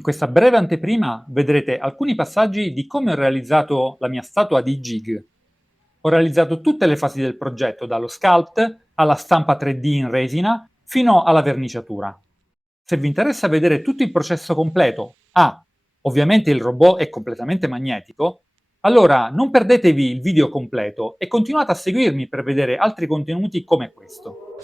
In questa breve anteprima vedrete alcuni passaggi di come ho realizzato la mia statua di Jig. Ho realizzato tutte le fasi del progetto, dallo sculpt alla stampa 3D in resina fino alla verniciatura. Se vi interessa vedere tutto il processo completo, ovviamente il robot è completamente magnetico, allora non perdetevi il video completo e continuate a seguirmi per vedere altri contenuti come questo.